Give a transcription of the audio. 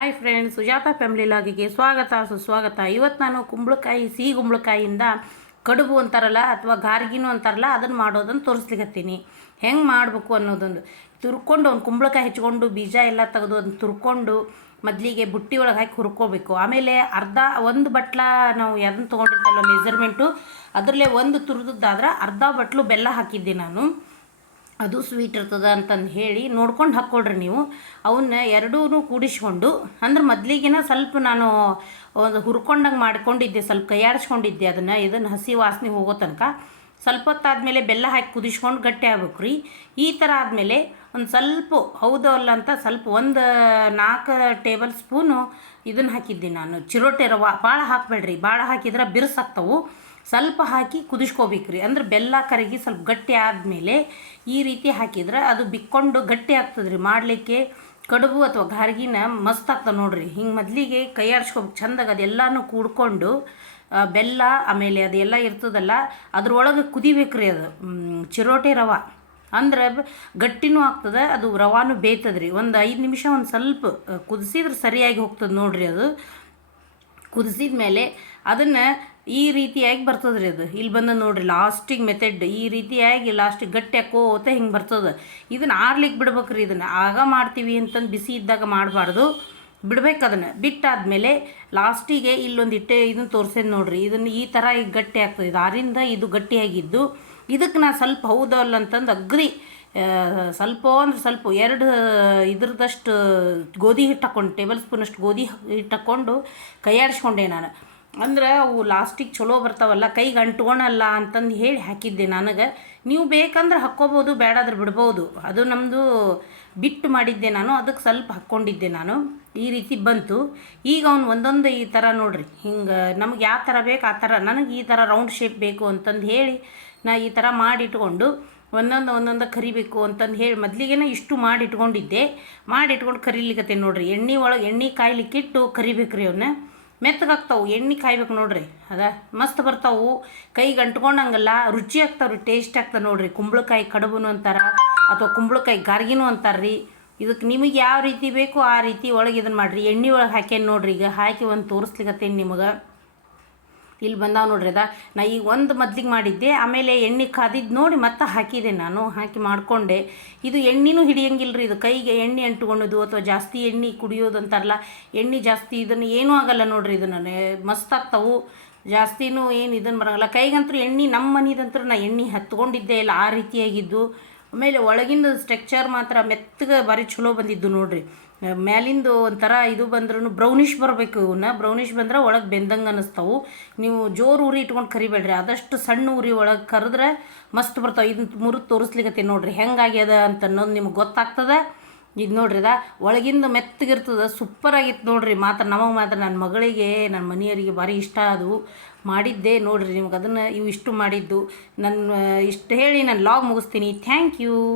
Hi friends Sujata family ಲಾಗಿಗೆ ಸ್ವಾಗತ, ಸುಸ್ವಾಗತ. ಇವತ್ತು ನಾನು ಕುಂಬಳಕಾಯಿ, ಸಿಹಿ ಕುಂಬಳಕಾಯಿಯಿಂದ ಕಡುಬು ಅಂತಾರಲ್ಲ ಅಥವಾ ಗಾರ್ಗಿನೂ ಅಂತಾರಲ್ಲ ಅದನ್ನು ಮಾಡೋದನ್ನು ತೋರಿಸ್ಲಿಕ್ಕತ್ತೀನಿ ಹೆಂಗೆ ಮಾಡಬೇಕು ಅನ್ನೋದೊಂದು. ತುರ್ಕೊಂಡು ಒಂದು ಕುಂಬಳಕಾಯಿ ಹೆಚ್ಕೊಂಡು, ಬೀಜ ಎಲ್ಲ ತೆಗೆದು ಅದನ್ನ ತುರ್ಕೊಂಡು ಮೊದಲಿಗೆ ಬುಟ್ಟಿ ಒಳಗೆ ಹಾಕಿ ಹುರ್ಕೋಬೇಕು. ಆಮೇಲೆ ಅರ್ಧ, ಒಂದು ಬಟ್ಲ ನಾವು ಅದನ್ನು ತೊಗೊಂಡಿರ್ತಲ್ಲ ಮೆಜರ್ಮೆಂಟು ಅದರಲ್ಲೇ ಒಂದು ತುರಿದದ್ದಾದ್ರೆ ಅರ್ಧ ಬಟ್ಲು ಬೆಲ್ಲ ಹಾಕಿದ್ದೆ ನಾನು. ಅದು ಸ್ವೀಟ್ ಇರ್ತದ ಅಂತಂದು ಹೇಳಿ ನೋಡ್ಕೊಂಡು ಹಾಕ್ಕೊಳ್ರಿ ನೀವು. ಅವನ್ನ ಎರಡೂ ಕೂಡಿಸ್ಕೊಂಡು, ಅಂದ್ರೆ ಮೊದಲಿಗಿನ ಸ್ವಲ್ಪ ನಾನು, ಒಂದು ಹುರ್ಕೊಂಡಂಗೆ ಮಾಡ್ಕೊಂಡಿದ್ದೆ, ಸ್ವಲ್ಪ ಕೈಯಾಡಿಸ್ಕೊಂಡಿದ್ದೆ ಅದನ್ನು, ಇದನ್ನು ಹಸಿ ವಾಸನೆ ಹೋಗೋ ತನಕ. ಸ್ವಲ್ಪ ಹೊತ್ತಾದಮೇಲೆ ಬೆಲ್ಲ ಹಾಕಿ ಕುದಿಸ್ಕೊಂಡು ಗಟ್ಟಿ ಆಗ್ಬೇಕು ರೀ. ಈ ಥರ ಆದಮೇಲೆ ಒಂದು ಸ್ವಲ್ಪ, ಹೌದು ಅಲ್ಲ ಅಂತ ಸ್ವಲ್ಪ ಒಂದು ನಾಲ್ಕು ಟೇಬಲ್ ಸ್ಪೂನು ಇದನ್ನು ಹಾಕಿದ್ದೀನಿ ನಾನು. ಚಿರೋಟೆ ರವ ಭಾಳ ಹಾಕಬೇಡ್ರಿ. ಭಾಳ ಹಾಕಿದ್ರೆ ಬಿರ್ಸಾಗ್ತವು. ಸ್ವಲ್ಪ ಹಾಕಿ ಕುದಿಸ್ಕೋಬೇಕು ರೀ. ಅಂದ್ರೆ ಬೆಲ್ಲ ಕರಗಿ ಸ್ವಲ್ಪ ಗಟ್ಟಿ ಆದಮೇಲೆ ಈ ರೀತಿ ಹಾಕಿದ್ರೆ ಅದು ಬಿಕ್ಕೊಂಡು ಗಟ್ಟಿ ಆಗ್ತದೆ ರೀ. ಮಾಡಲಿಕ್ಕೆ ಕಡುಬು ಅಥವಾ ಗಾರ್ಗಿನ ಮಸ್ತ್ ಆಗ್ತದೆ ನೋಡ್ರಿ. ಹಿಂಗೆ ಮೊದಲಿಗೆ ಕೈ ಆಡ್ಸ್ಕೊಬೇಕು ಚಂದಾಗ ಅದೆಲ್ಲನೂ ಕೂಡ್ಕೊಂಡು ಬೆಲ್ಲ, ಆಮೇಲೆ ಅದೆಲ್ಲ ಇರ್ತದಲ್ಲ, ಅದ್ರೊಳಗೆ ಕುದಿಬೇಕು ರೀ ಅದು ಚಿರೋಟಿ ರವೆ. ಅಂದ್ರೆ ಗಟ್ಟಿನೂ ಆಗ್ತದೆ, ಅದು ರವಾನು ಬೇಯ್ತದ್ರಿ. ಒಂದು ಐದು ನಿಮಿಷ ಒಂದು ಸ್ವಲ್ಪ ಕುದಿಸಿದ್ರೆ ಸರಿಯಾಗಿ ಹೋಗ್ತದೆ ನೋಡ್ರಿ ಅದು. ಕುದಿಸಿದ ಮೇಲೆ ಅದನ್ನು ಈ ರೀತಿಯಾಗಿ ಬರ್ತದೆ ರೀ ಅದು. ಇಲ್ಲಿ ಬಂದ ನೋಡ್ರಿ, ಲಾಸ್ಟಿಗೆ ಮೆಥಡ್ ಈ ರೀತಿಯಾಗಿ ಲಾಸ್ಟಿಗೆ ಗಟ್ಟಿ ಹಾಕೋತ ಹಿಂಗೆ ಬರ್ತದೆ. ಇದನ್ನು ಆರ್ಲಿಕ್ಕೆ ಬಿಡ್ಬೇಕ್ರಿ ಇದನ್ನು. ಆಗ ಮಾಡ್ತೀವಿ ಅಂತಂದು ಬಿಸಿ ಇದ್ದಾಗ ಮಾಡಬಾರ್ದು. ಬಿಡ್ಬೇಕು ಅದನ್ನು. ಬಿಟ್ಟಾದಮೇಲೆ ಲಾಸ್ಟಿಗೆ ಇಲ್ಲೊಂದು ಇಟ್ಟೆ ಇದನ್ನು ತೋರಿಸೇದು ನೋಡ್ರಿ. ಇದನ್ನು ಈ ಥರ ಈಗ ಗಟ್ಟಿ ಆಗ್ತದೆ. ಇದು ಇದು ಗಟ್ಟಿಯಾಗಿದ್ದು ಇದಕ್ಕೆ ನಾ ಸ್ವಲ್ಪ ಹೌದಲ್ಲ ಅಂತಂದು ಅಗ್ರಿ ಸ್ವಲ್ಪ ಅಂದ್ರೆ ಸ್ವಲ್ಪ. ಎರಡು ಇದ್ರದಷ್ಟು ಗೋಧಿ ಹಿಟ್ಟು ಹಾಕ್ಕೊಂಡು ಟೇಬಲ್ ಸ್ಪೂನಷ್ಟು ಗೋಧಿ ಹಿಟ್ಟು ಹಾಕ್ಕೊಂಡು ಕೈಯಾಡಿಸ್ಕೊಂಡೆ ನಾನು. ಅಂದ್ರೆ ಅವು ಲಾಸ್ಟಿಗೆ ಚಲೋ ಬರ್ತಾವಲ್ಲ, ಕೈಗೆ ಅಂಟ್ಕೊಳಲ್ಲ ಅಂತಂದು ಹೇಳಿ ಹಾಕಿದ್ದೆ ನನಗೆ. ನೀವು ಬೇಕಂದ್ರೆ ಹಾಕ್ಕೋಬೋದು ಬೇಡಾದ್ರೆ ಬಿಡ್ಬೋದು. ಅದು ನಮ್ಮದು ಬಿಟ್ಟು ಮಾಡಿದ್ದೆ ನಾನು ಅದಕ್ಕೆ ಸ್ವಲ್ಪ ಹಾಕ್ಕೊಂಡಿದ್ದೆ ನಾನು. ಈ ರೀತಿ ಬಂತು. ಈಗ ಅವ್ನು ಒಂದೊಂದು ಈ ಥರ ನೋಡ್ರಿ, ಹಿಂಗೆ ನಮ್ಗೆ ಯಾವ ಥರ ಬೇಕು ಆ ಥರ ನನಗೆ ಈ ಥರ ರೌಂಡ್ ಶೇಪ್ ಬೇಕು ಅಂತಂದು ಹೇಳಿ ನಾ ಈ ಥರ ಮಾಡಿಟ್ಕೊಂಡು ಒಂದೊಂದು ಒಂದೊಂದು ಕರಿಬೇಕು ಅಂತಂದು ಹೇಳಿ ಮೊದಲಿಗೆನೇ ಇಷ್ಟು ಮಾಡಿ ಇಟ್ಕೊಂಡಿದ್ದೆ ಮಾಡಿ ಇಟ್ಕೊಂಡು ಕರಿಲಿಕತ್ತೆ ನೋಡ್ರಿ, ಎಣ್ಣೆ ಒಳಗೆ ಎಣ್ಣೆ ಕಾಯ್ಲಿಕ್ಕಿಟ್ಟು ಕರಿಬೇಕು ರೀ ಅವನ್ನ ಮೆತ್ತಗಾಗ್ತಾವು, ಎಣ್ಣೆ ಕಾಯ್ಬೇಕು ನೋಡ್ರಿ. ಅದ ಮಸ್ತ್ ಬರ್ತಾವು. ಕೈಗೆ ಅಂಟ್ಕೊಂಡಂಗಲ್ಲ, ರುಚಿ ಆಗ್ತಾವ್ರಿ ಟೇಸ್ಟ್ ಆಗ್ತಾವೆ ನೋಡ್ರಿ. ಕುಂಬಳಕಾಯಿ ಕಡುಬುನು ಅಂತಾರ, ಅಥವಾ ಕುಂಬಳಕಾಯಿ ಗಾರ್ಗಿನೂ ಅಂತಾರ್ರಿ. ಇದಕ್ಕೆ ನಿಮಗೆ ಯಾವ ರೀತಿ ಬೇಕು ಆ ರೀತಿ ಒಳಗೆ ಇದನ್ನು ಮಾಡಿರಿ. ಎಣ್ಣೆ ಒಳಗೆ ಹಾಕ್ಯಾನ ನೋಡ್ರಿ ಈಗ. ಹಾಕಿ ಒಂದು ತೋರಿಸ್ಲಿಕ್ಕತ್ತೇನೆ ನಿಮಗೆ. ಇಲ್ಲಿ ಬಂದಾವ ನೋಡ್ರಿ ಅದ. ನಾ ಈಗ ಒಂದು ಮೊದ್ಲಿಗೆ ಮಾಡಿದ್ದೆ, ಆಮೇಲೆ ಎಣ್ಣೆ ಕಾದಿದ್ದು ನೋಡಿ ಮತ್ತೆ ಹಾಕಿದೆ ನಾನು, ಹಾಕಿ ಮಾಡಿಕೊಂಡೆ. ಇದು ಎಣ್ಣೆನೂ ಹಿಡಿಯಂಗಿಲ್ಲ ರೀ ಇದು ಕೈಗೆ ಎಣ್ಣೆ ಅಂಟ್ಕೊಳೋದು ಅಥವಾ ಜಾಸ್ತಿ ಎಣ್ಣೆ ಕುಡಿಯೋದು ಅಂತಾರಲ್ಲ, ಎಣ್ಣೆ ಜಾಸ್ತಿ ಇದನ್ನು ಏನೂ ಆಗಲ್ಲ ನೋಡ್ರಿ ಇದನ್ನು ಮಸ್ತ್ ಆಗ್ತಾವು. ಜಾಸ್ತಿನೂ ಏನು ಇದನ್ನು ಬರೋಲ್ಲ ಕೈಗಂತೂ ಎಣ್ಣೆ ನಮ್ಮ ಮನಿದಂತೂ ನಾ ಎಣ್ಣೆ ಹತ್ಕೊಂಡಿದ್ದೆ ಇಲ್ಲ, ಆ ರೀತಿಯಾಗಿದ್ದು. ಆಮೇಲೆ ಒಳಗಿಂದ ಸ್ಟ್ರಕ್ಚರ್ ಮಾತ್ರ ಮೆತ್ತಗೆ ಭಾರಿ ಚಲೋ ಬಂದಿದ್ದು ನೋಡ್ರಿ. ಮ್ಯಾಲಿಂದು ಒಂಥರ ಇದು ಬಂದ್ರೂ ಬ್ರೌನಿಷ್ ಬರಬೇಕು ಇವನ್ನ ಬ್ರೌನಿಷ್ ಬಂದ್ರೆ ಒಳಗೆ ಬೆಂದಂಗೆ ಅನ್ನಿಸ್ತಾವು ನೀವು ಜೋರು ಉರಿ ಇಟ್ಕೊಂಡು ಕರಿಬೇಡ್ರಿ. ಆದಷ್ಟು ಸಣ್ಣ ಉರಿ ಒಳಗೆ ಕರೆದ್ರೆ ಮಸ್ತ್ ಬರ್ತಾವೆ. ಇದನ್ನ ಮುರಿದು ತೋರಿಸ್ಲಿಕ್ಕೆ ನೋಡ್ರಿ. ಹೆಂಗಾಗ್ಯದ ಅಂತ ಅನ್ನೋದು ನಿಮ್ಗೆ ಗೊತ್ತಾಗ್ತದೆ? ಇದು ನೋಡ್ರಿ ಅದ. ಒಳಗಿಂದ ಮೆತ್ತಗಿರ್ತದೆ. ಸೂಪರ್ ಆಗಿತ್ತು ನೋಡ್ರಿ. ಮಾತ್ರ ನಮಗೆ ಮಾತ್ರ ನನ್ನ ಮಗಳಿಗೆ ನನ್ನ ಮನೆಯವರಿಗೆ ಭಾರಿ ಇಷ್ಟ ಅದು. ಮಾಡಿದ್ದೆ ನೋಡ್ರಿ ನಿಮ್ಗೆ. ಅದನ್ನು ಇವು ಇಷ್ಟು ಮಾಡಿದ್ದು. ನನ್ನ ಇಷ್ಟು ಹೇಳಿ ನಾನು ಲಾಗ್ ಮುಗಿಸ್ತೀನಿ. Thank you